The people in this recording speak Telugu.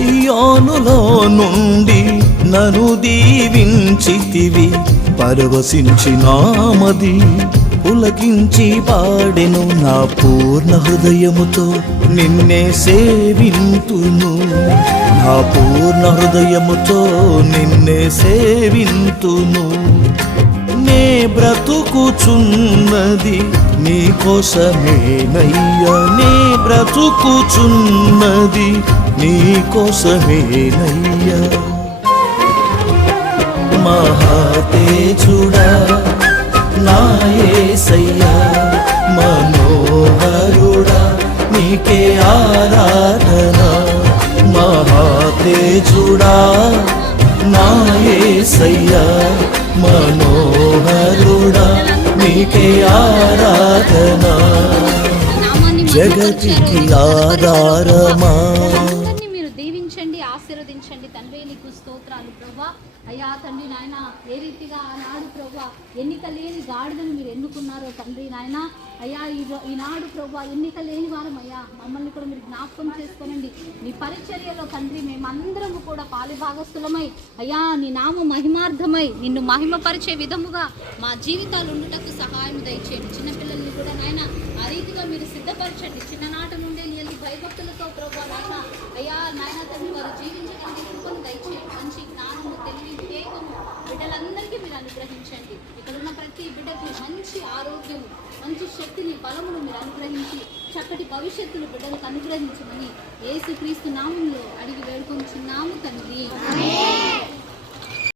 సియోనులో నుండి నన్ను దీవించితివి, పరవశించినామది పులకించి పాడెను. నా పూర్ణ హృదయముతో నిన్నే సేవింతును, నా పూర్ణ హృదయముతో నిన్నే సేవింతును. నే బ్రతుకుచున్నది నీ కోసమేనయ్యా, నే బ్రతుకుచున్నది నీ కోసమేనయ్యా. మహాతేజుడా నా యేసయ్యా, మనోహరుడా నీకే ఆరాధన. మహాతేజుడా నా యేసయ్యా, మనోహరుడా నీకే ఆరాధన. జగతికి ఆధారమా మీరు దీవించండి, ఆశీర్వదించండి తండ్రి. నీకు స్తోత్రాలు ప్రభా. అయ్యా తండ్రి నాయన, ఏ రీతిగా ఆనాడు ప్రభా ఎన్నిక లేని గాడిదను మీరు ఎన్నుకున్నారో తండ్రి నాయన. అయ్యా ఈనాడు ప్రభా ఎన్నిక లేని వారం అయ్యా మమ్మల్ని కూడా మీరు జ్ఞాపకం చేసుకోనండి. నీ పరిచర్యలో తండ్రి మేమందరము కూడా పాలుభాగస్థులమై అయ్యా నీ నామ మహిమార్థమై నిన్ను మహిమపరిచే విధముగా మా జీవితాలు ఉండుటకు సహాయం దయచేయండి. చిన్నపిల్లల్ని కూడా నాయన ఆ రీతిగా మీరు సిద్ధపరచండి. చిన్ననాటి నుండే నీ భయభక్తులతో ప్రభా నాయన అయ్యా నాయన తండ్రి వారు జీవించడానికి కృపను దయచేయండి. మంచి జ్ఞానము, తెలివి, వివేకము బిడ్డలందరికీ మీరు అనుగ్రహించండి. ఇక్కడ ఉన్న ప్రతి బిడ్డకి మంచి ఆరోగ్యము, మంచి శక్తిని, బలమును మీరు అనుగ్రహించి చక్కటి భవిష్యత్తును బిడ్డలకు అనుగ్రహించమని యేసుక్రీస్తు నామములో అడిగి వేడుకొంచున్నాము తండ్రి.